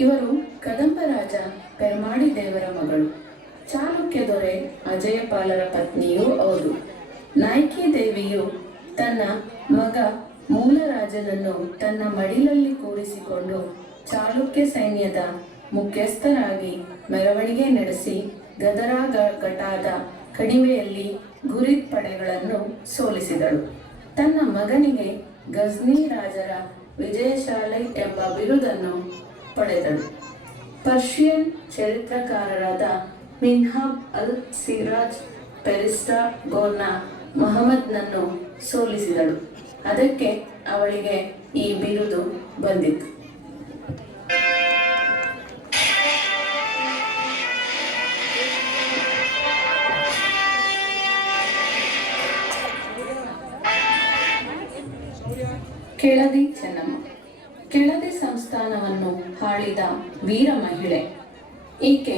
ಇವರು ಕದಂಬ ರಾಜ ಪೆರ್ಮಾಡಿ ದೇವರ ಮಗಳು. ಚಾಲುಕ್ಯ ದೊರೆ ಅಜಯಪಾಲರ ಪತ್ನಿಯೂ ಅವರು ನಾಯಕಿ ದೇವಿಯು ತನ್ನ ಮಗ ಮೂಲರಾಜನನ್ನು ತನ್ನ ಮಡಿಲಲ್ಲಿ ಕೂರಿಸಿಕೊಂಡು ಚಾಲುಕ್ಯ ಸೈನ್ಯದ ಮುಖ್ಯಸ್ಥರಾಗಿ ಮೆರವಣಿಗೆ ನಡೆಸಿ ಗದರಾಗ ಘಟಾದ ಕಣಿವೆಯಲ್ಲಿ ಗುರಿ ಪಡೆಗಳನ್ನು ಸೋಲಿಸಿದಳು. ತನ್ನ ಮಗನಿಗೆ ಗಜ್ನಿ ರಾಜರ ವಿಜಯಶಾಲೆ ಎಂಬ ಬಿರುದನ್ನು ಪಡೆದಳು. ಪರ್ಷಿಯನ್ ಚರಿತ್ರಕಾರರಾದ ಮಿನ್ಹಾಬ್ ಅಲ್ ಸಿರಾಜ್ ಪೆರಿಸ್ಟಾ ಗೋರ್ನ ಮೊಹಮ್ಮದ್ನನ್ನು ಸೋಲಿಸಿದಳು. ಅದಕ್ಕೆ ಅವಳಿಗೆ ಈ ಬಿರುದು ಬಂದಿತು ಕೆಳದಿ ಆಳಿದ ವೀರ ಮಹಿಳೆ. ಈಕೆ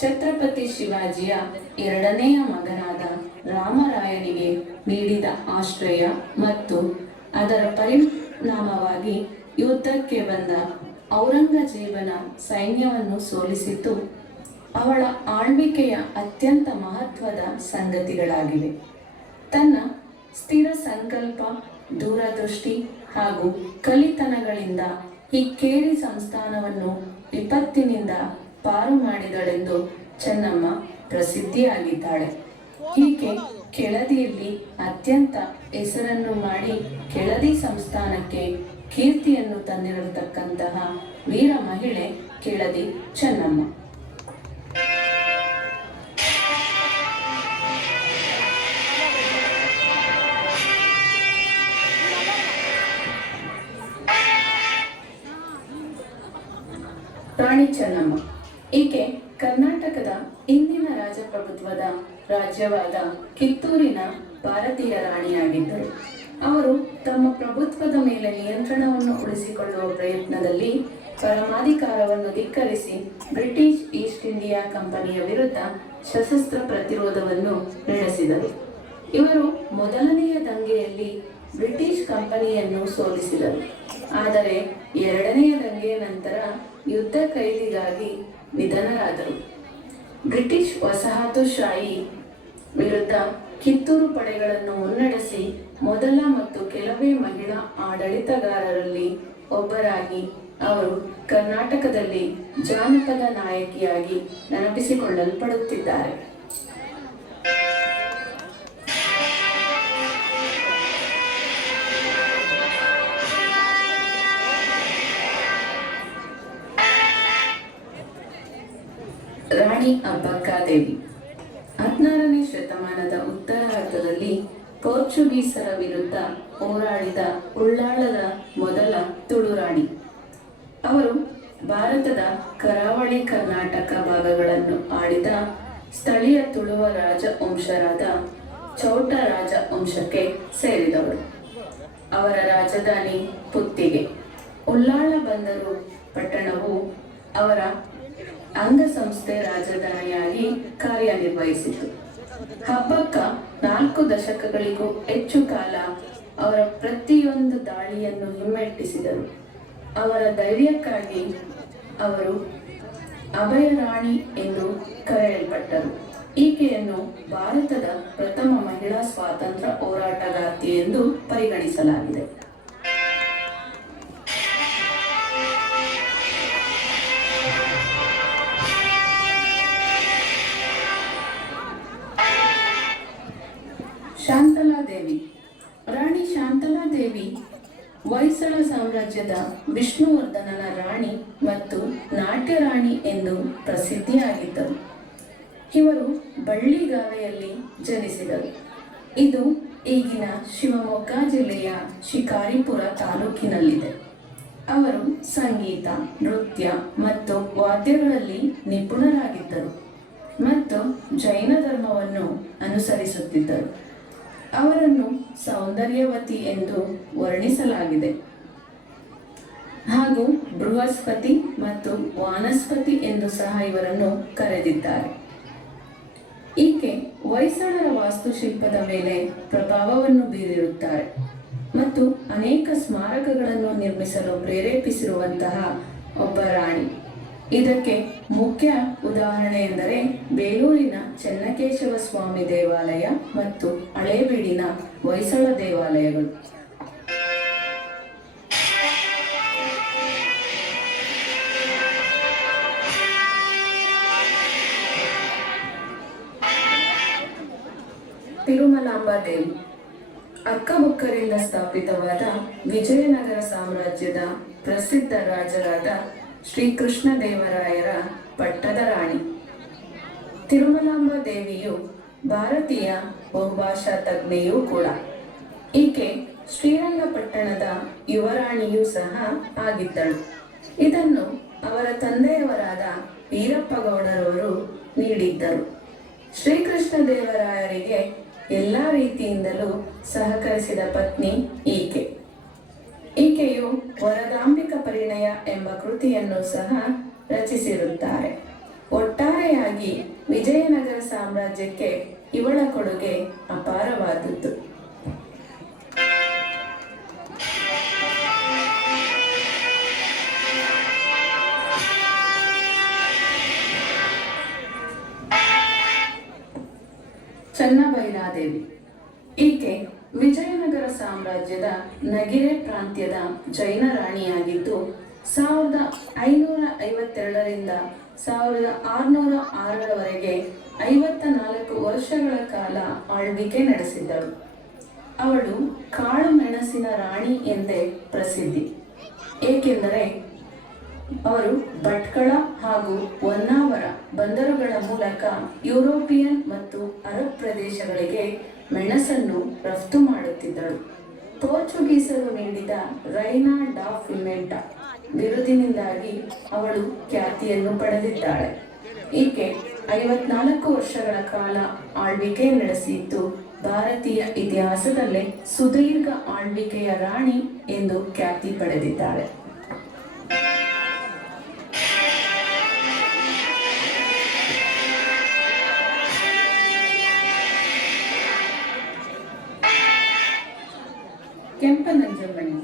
ಛತ್ರಪತಿ ಶಿವಾಜಿಯ ಎರಡನೆಯ ಮಗನಾದ ರಾಮರಾಯನಿಗೆ ನೀಡಿದ ಆಶ್ರಯ ಮತ್ತು ಅದರ ಪರಿಣಾಮವಾಗಿ ಯುದ್ಧಕ್ಕೆ ಬಂದ ಔರಂಗಜೇಬನ ಸೈನ್ಯವನ್ನು ಸೋಲಿಸಿದ್ದು ಅವಳ ಆಳ್ವಿಕೆಯ ಅತ್ಯಂತ ಮಹತ್ವದ ಸಂಗತಿಗಳಾಗಿವೆ. ತನ್ನ ಸ್ಥಿರ ಸಂಕಲ್ಪ, ದೂರದೃಷ್ಟಿ ಹಾಗೂ ಕಲಿತನಗಳಿಂದ ಈ ಕೇಳಿ ಸಂಸ್ಥಾನವನ್ನು ವಿಪತ್ತಿನಿಂದ ಪಾರು ಮಾಡಿದಳೆಂದು ಚೆನ್ನಮ್ಮ ಪ್ರಸಿದ್ಧಿಯಾಗಿದ್ದಾಳೆ. ಹೀಗೆ ಕೆಳದಿಯಲ್ಲಿ ಅತ್ಯಂತ ಹೆಸರನ್ನು ಮಾಡಿ ಕೆಳದಿ ಸಂಸ್ಥಾನಕ್ಕೆ ಕೀರ್ತಿಯನ್ನು ತಂದಿರತಕ್ಕಂತಹ ವೀರ ಮಹಿಳೆ ಕೆಳದಿ ಚೆನ್ನಮ್ಮ. ರಾಣಿ ಚೆನ್ನಮ್ಮ. ಈಕೆ ಕರ್ನಾಟಕದ ಇಂದಿನ ರಾಜಪ್ರಭುತ್ವದ ರಾಜ್ಯವಾದ ಕಿತ್ತೂರಿನ ಭಾರತೀಯ ರಾಣಿಯಾಗಿದ್ದರು. ಅವರು ತಮ್ಮ ಪ್ರಭುತ್ವದ ಮೇಲೆ ನಿಯಂತ್ರಣವನ್ನು ಉಳಿಸಿಕೊಳ್ಳುವ ಪ್ರಯತ್ನದಲ್ಲಿ ಪರಮಾಧಿಕಾರವನ್ನು ಧಿಕ್ಕರಿಸಿ ಬ್ರಿಟಿಷ್ ಈಸ್ಟ್ ಇಂಡಿಯಾ ಕಂಪನಿಯ ವಿರುದ್ಧ ಸಶಸ್ತ್ರ ಪ್ರತಿರೋಧವನ್ನು ನಡೆಸಿದರು. ಇವರು ಮೊದಲನೆಯ ದಂಗೆಯಲ್ಲಿ ಬ್ರಿಟಿಷ್ ಕಂಪನಿಯನ್ನು ಸೋಲಿಸಿದರು. ಆದರೆ ಎರಡನೆಯ ದಂಗೆಯ ನಂತರ ಯುದ್ಧ ಕೈದಿಗಾಗಿ ನಿಧನರಾದರು. ಬ್ರಿಟಿಷ್ ವಸಾಹತುಶಾಹಿ ವಿರುದ್ಧ ಕಿತ್ತೂರು ಪಡೆಗಳನ್ನು ಮುನ್ನಡೆಸಿ ಮೊದಲ ಮತ್ತು ಕೆಲವೇ ಮಹಿಳಾ ಆಡಳಿತಗಾರರಲ್ಲಿ ಒಬ್ಬರಾಗಿ ಅವರು ಕರ್ನಾಟಕದಲ್ಲಿ ಜಾನಪದ ನಾಯಕಿಯಾಗಿ ನೆನಪಿಸಿಕೊಳ್ಳಲ್ಪಡುತ್ತಿದ್ದಾರೆ. ರಾಣಿ ಅಬ್ಬಕ್ಕಾದೇವಿ. ಹದಿನಾರನೇ ಶತಮಾನದ ಉತ್ತರಾರ್ಧದಲ್ಲಿ ಪೋರ್ಚುಗೀಸರ ವಿರುದ್ಧ ಹೋರಾಡಿದ ಉಳ್ಳಾಳದ ಮೊದಲ ತುಳುರಾಣಿ. ಅವರು ಭಾರತದ ಕರಾವಳಿ ಕರ್ನಾಟಕ ಭಾಗಗಳನ್ನು ಆಳಿದ ಸ್ಥಳೀಯ ತುಳುವ ರಾಜವಂಶರಾದ ಚೌಟ ರಾಜವಂಶಕ್ಕೆ ಸೇರಿದವರು. ಅವರ ರಾಜಧಾನಿ ಪುತ್ತಿಗೆ. ಉಳ್ಳಾಳ ಬಂದರು ಪಟ್ಟಣವು ಅವರ ಅಂಗಸಂಸ್ಥೆ ರಾಜಧಾನಿಯಾಗಿ ಕಾರ್ಯನಿರ್ವಹಿಸಿತು. ಹಬ್ಬಕ್ಕ ನಾಲ್ಕು ದಶಕಗಳಿಗೂ ಹೆಚ್ಚು ಕಾಲ ಅವರ ಪ್ರತಿಯೊಂದು ದಾಳಿಯನ್ನು ಹಿಮ್ಮೆಟ್ಟಿಸಿದರು. ಅವರ ಧೈರ್ಯಕ್ಕಾಗಿ ಅವರು ಅಭಯರಾಣಿ ಎಂದು ಕರೆಯಲ್ಪಟ್ಟರು. ಈಕೆಯನ್ನು ಭಾರತದ ಪ್ರಥಮ ಮಹಿಳಾ ಸ್ವಾತಂತ್ರ್ಯ ಹೋರಾಟಗಾರ್ತಿ ಎಂದು ಪರಿಗಣಿಸಲಾಗಿದೆ. ವಿಷ್ಣುವರ್ಧನನ ರಾಣಿ ಮತ್ತು ನಾಟ್ಯ ರಾಣಿ ಎಂದು ಪ್ರಸಿದ್ಧಿಯಾಗಿದ್ದರು. ಇವರು ಬಳ್ಳಿಗಾವೆಯಲ್ಲಿ ಜನಿಸಿದರು. ಇದು ಈಗಿನ ಶಿವಮೊಗ್ಗ ಜಿಲ್ಲೆಯ ಶಿಕಾರಿಪುರ ತಾಲೂಕಿನಲ್ಲಿದೆ. ಅವರು ಸಂಗೀತ, ನೃತ್ಯ ಮತ್ತು ವಾದ್ಯಗಳಲ್ಲಿ ನಿಪುಣರಾಗಿದ್ದರು ಮತ್ತು ಜೈನ ಧರ್ಮವನ್ನು ಅನುಸರಿಸುತ್ತಿದ್ದರು. ಅವರನ್ನು ಸೌಂದರ್ಯವತಿ ಎಂದು ವರ್ಣಿಸಲಾಗಿದೆ. ಹಾಗೂ ಬೃಹಸ್ಪತಿ ಮತ್ತು ವಾನಸ್ಪತಿ ಎಂದು ಸಹ ಇವರನ್ನು ಕರೆದಿದ್ದಾರೆ. ಈಕೆ ಹೊಯ್ಸಳರ ವಾಸ್ತುಶಿಲ್ಪದ ಮೇಲೆ ಪ್ರಭಾವವನ್ನು ಬೀರಿರುತ್ತಾರೆ ಮತ್ತು ಅನೇಕ ಸ್ಮಾರಕಗಳನ್ನು ನಿರ್ಮಿಸಲು ಪ್ರೇರೇಪಿಸಿರುವಂತಹ ಒಬ್ಬ ರಾಣಿ. ಇದಕ್ಕೆ ಮುಖ್ಯ ಉದಾಹರಣೆ ಎಂದರೆ ಬೇಲೂರಿನ ಚೆನ್ನಕೇಶವ ಸ್ವಾಮಿ ದೇವಾಲಯ ಮತ್ತು ಹಳೇಬೀಡಿನ ಹೊಯ್ಸಳ ದೇವಾಲಯಗಳು. ತಿರುಮಲಾಂಬ ದೇವಿ ಅಕ್ಕಬುಕ್ಕರಿಂದ ಸ್ಥಾಪಿತವಾದ ವಿಜಯನಗರ ಸಾಮ್ರಾಜ್ಯದ ಪ್ರಸಿದ್ಧ ರಾಜರಾದ ಶ್ರೀಕೃಷ್ಣ ದೇವರಾಯರ ಪಟ್ಟದ ರಾಣಿ. ತಿರುಮಲಾಂಬ ದೇವಿಯು ಭಾರತೀಯ ಬಹುಭಾಷಾ ತಜ್ಞೆಯೂ ಕೂಡ. ಈಕೆ ಶ್ರೀರಂಗಪಟ್ಟಣದ ಯುವರಾಣಿಯೂ ಸಹ ಆಗಿದ್ದಳು. ಇದನ್ನು ಅವರ ತಂದೆಯವರಾದ ವೀರಪ್ಪಗೌಡರವರು ನೀಡಿದ್ದರು. ಶ್ರೀಕೃಷ್ಣ ದೇವರಾಯರಿಗೆ ಎಲ್ಲ ರೀತಿಯಿಂದಲೂ ಸಹಕರಿಸಿದ ಪತ್ನಿ ಈಕೆ. ಈಕೆಯು ವರದಾಂಬಿಕ ಪರಿಣಯ ಎಂಬ ಕೃತಿಯನ್ನು ಸಹ ರಚಿಸಿರುತ್ತಾರೆ. ಒಟ್ಟಾರೆಯಾಗಿ ವಿಜಯನಗರ ಸಾಮ್ರಾಜ್ಯಕ್ಕೆ ಇವಳ ಕೊಡುಗೆ ಅಪಾರವಾದದ್ದು. ಈಕೆ ವಿಜಯನಗರ ಸಾಮ್ರಾಜ್ಯದ ನಗಿರೆ ಪ್ರಾಂತ್ಯದ ಜೈನ ರಾಣಿಯಾಗಿದ್ದು, ಸಾವಿರದ ಐನೂರ ಐವತ್ತೆರಡರಿಂದ ಸಾವಿರದ ಆರುನೂರ ಆರರವರೆಗೆ ಐವತ್ತ ನಾಲ್ಕು ವರ್ಷಗಳ ಕಾಲ ಆಳ್ವಿಕೆ ನಡೆಸಿದ್ದಳು. ಅವಳು ಕಾಳು ಮೆಣಸಿನ ರಾಣಿ ಎಂದೇ ಪ್ರಸಿದ್ಧಿ. ಏಕೆಂದರೆ ಅವರು ಭಟ್ಕಳ ಹಾಗೂ ಹೊನ್ನಾವರ ಬಂದರುಗಳ ಮೂಲಕ ಯುರೋಪಿಯನ್ ಮತ್ತು ಅರಬ್ ಪ್ರದೇಶಗಳಿಗೆ ಮೆಣಸನ್ನು ರಫ್ತು ಮಾಡುತ್ತಿದ್ದರು. ಪೋರ್ಚುಗೀಸರು ನೀಡಿದ ರೈನಾ ಡಾ ಫಿಮೆಂಟಾ ಬಿರುದಿನಿಂದಾಗಿ ಅವಳು ಖ್ಯಾತಿಯನ್ನು ಪಡೆದಿದ್ದಾಳೆ. ಈಕೆ ಐವತ್ನಾಲ್ಕು ವರ್ಷಗಳ ಕಾಲ ಆಳ್ವಿಕೆ ನಡೆಸಿದ್ದು ಭಾರತೀಯ ಇತಿಹಾಸದಲ್ಲೇ ಸುದೀರ್ಘ ಆಳ್ವಿಕೆಯ ರಾಣಿ ಎಂದು ಖ್ಯಾತಿ ಪಡೆದಿದ್ದಾಳೆ. ಕೆಂಪನಂಜಮ್ಮಣ್ಣಿ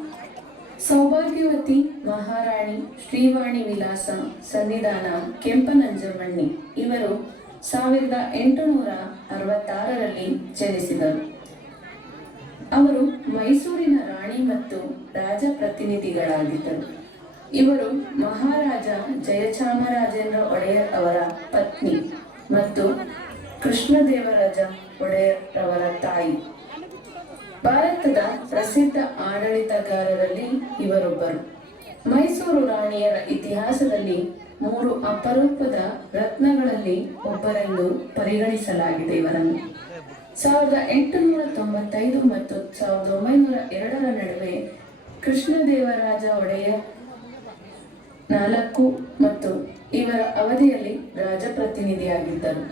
ಸೌಭಾಗ್ಯವತಿ ಮಹಾರಾಣಿ, ಶ್ರೀವಾಣಿ ವಿಲಾಸ, ಸನ್ನಿಧಾನ ಕೆಂಪನಂಜಮ್ಮಣ್ಣಿ ಇವರು ಸಾವಿರದ ಎಂಟುನೂರ ಅರವತ್ತಾರರಲ್ಲಿ ಜನಿಸಿದರು. ಅವರು ಮೈಸೂರಿನ ರಾಣಿ ಮತ್ತು ರಾಜ ಪ್ರತಿನಿಧಿಗಳಾಗಿದ್ದರು. ಇವರು ಮಹಾರಾಜ ಜಯಚಾಮರಾಜೇಂದ್ರ ಒಡೆಯರ್ ಅವರ ಪತ್ನಿ ಮತ್ತು ಕೃಷ್ಣದೇವರಾಜ ಒಡೆಯರ್ ಅವರ ತಾಯಿ. ಭಾರತದ ಪ್ರಸಿದ್ಧ ಆಡಳಿತಗಾರರಲ್ಲಿ ಇವರೊಬ್ಬರು. ಮೈಸೂರು ರಾಣಿಯರ ಇತಿಹಾಸದಲ್ಲಿ ಮೂರು ಅಪರೂಪದ ರತ್ನಗಳಲ್ಲಿ ಒಬ್ಬರೆಂದು ಪರಿಗಣಿಸಲಾಗಿದೆ ಇವರನ್ನು. ಸಾವಿರದ ಎಂಟುನೂರ ತೊಂಬತ್ತೈದು ಮತ್ತು ಸಾವಿರದ ಒಂಬೈನೂರ ಎರಡರ ನಡುವೆ ಕೃಷ್ಣದೇವರಾಜ ಒಡೆಯರ್ ನಾಲ್ಕು ಮತ್ತು ಇವರ ಅವಧಿಯಲ್ಲಿ ರಾಜಪ್ರತಿನಿಧಿಯಾಗಿದ್ದರು.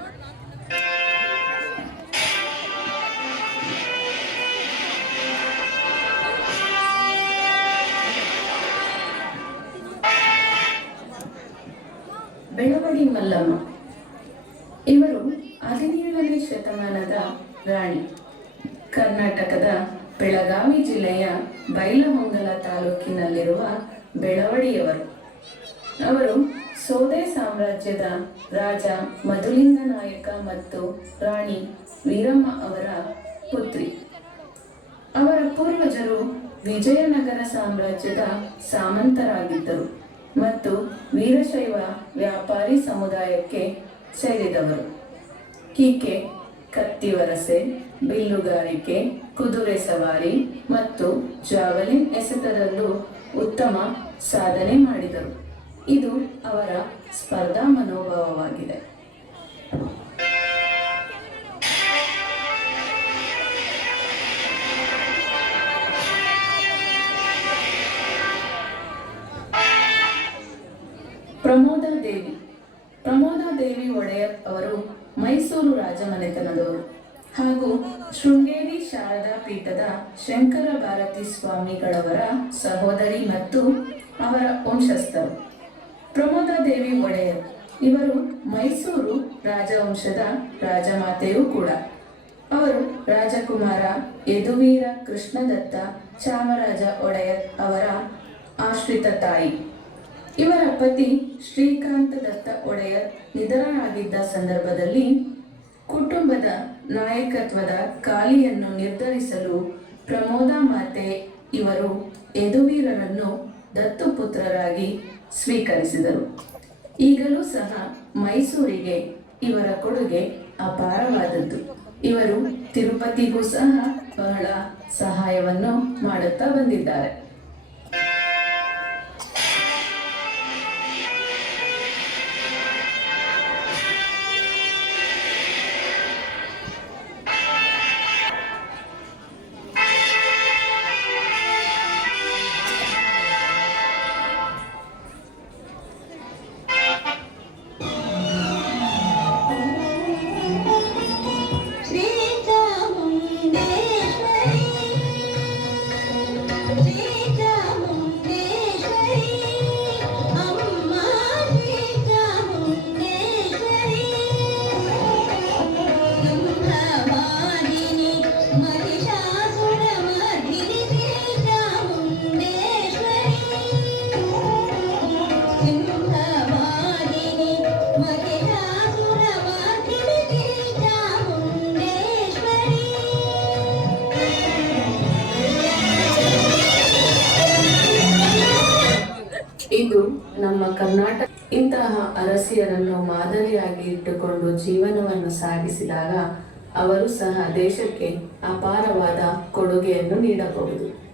ಬೆಳವಡಿ ಮಲ್ಲಮ್ಮ. ಇವರು ಹದಿನೇಳನೇ ಶತಮಾನದ ರಾಣಿ. ಕರ್ನಾಟಕದ ಬೆಳಗಾವಿ ಜಿಲ್ಲೆಯ ಬೈಲಹೊಂಗಲ ತಾಲೂಕಿನಲ್ಲಿರುವ ಬೆಳವಡಿಯವರು. ಅವರು ಸೋದೆ ಸಾಮ್ರಾಜ್ಯದ ರಾಜ ಮಧುಲಿಂಗ ನಾಯಕ ಮತ್ತು ರಾಣಿ ವೀರಮ್ಮ ಅವರ ಪುತ್ರಿ. ಅವರ ಪೂರ್ವಜರು ವಿಜಯನಗರ ಸಾಮ್ರಾಜ್ಯದ ಸಾಮಂತರಾಗಿದ್ದರು. ಮತ್ತು ವೀರಶೈವ ವ್ಯಾಪಾರಿ ಸಮುದಾಯಕ್ಕೆ ಸೇರಿದವರು. ಈಕೆ ಕತ್ತಿವರಸೆ ಬಿಲ್ಲುಗಾರಿಕೆ, ಕುದುರೆ ಸವಾರಿ ಮತ್ತು ಜಾವಲಿನ್ ಎಸೆತದಲ್ಲೂ ಉತ್ತಮ ಸಾಧನೆ ಮಾಡಿದರು. ಇದು ಅವರ ಸ್ಪರ್ಧಾ ಮನೋಭಾವವಾಗಿದೆ. ಅವರು ಮೈಸೂರು ರಾಜಮನೆತನದವರು. ಹಾಗೂ ಶೃಂಗೇರಿ ಶಾರದಾ ಪೀಠದ ಶಂಕರ ಭಾರತಿ ಸ್ವಾಮಿಗಳವರ ಸಹೋದರಿ ಮತ್ತು ಅವರ ವಂಶಸ್ಥರು. ಪ್ರಮೋದ ದೇವಿ ಒಡೆಯರ್. ಇವರು ಮೈಸೂರು ರಾಜವಂಶದ ರಾಜಮಾತೆಯೂ ಕೂಡ. ಅವರು ರಾಜಕುಮಾರ ಯದುವೀರ ಕೃಷ್ಣದತ್ತ ಚಾಮರಾಜ ಒಡೆಯರ್ ಅವರ ಆಶ್ರಿತ ತಾಯಿ. ಇವರ ಪತಿ ಶ್ರೀಕಾಂತ ದತ್ತ ಒಡೆಯರ್ ನಿಧನರಾಗಿದ್ದ ಸಂದರ್ಭದಲ್ಲಿ ಕುಟುಂಬದ ನಾಯಕತ್ವದ ಖಾಲಿಯನ್ನು ನಿರ್ಧರಿಸಲು ಪ್ರಮೋದ ಮಾತೆ ಇವರು ಯದುವೀರರನ್ನು ದತ್ತುಪುತ್ರರಾಗಿ ಸ್ವೀಕರಿಸಿದರು. ಈಗಲೂ ಸಹ ಮೈಸೂರಿಗೆ ಇವರ ಕೊಡುಗೆ ಅಪಾರವಾದದ್ದು. ಇವರು ತಿರುಪತಿಗೂ ಸಹ ಬಹಳ ಸಹಾಯವನ್ನು ಮಾಡುತ್ತಾ ಬಂದಿದ್ದಾರೆ. ಕರ್ನಾಟಕ ಇಂತಹ ಅರಸಿಯರನ್ನು ಮಾದರಿಯಾಗಿ ಇಟ್ಟುಕೊಂಡು ಜೀವನವನ್ನು ಸಾಗಿಸಿದಾಗ ಅವರು ಸಹ ದೇಶಕ್ಕೆ ಅಪಾರವಾದ ಕೊಡುಗೆಯನ್ನು ನೀಡಬಹುದು.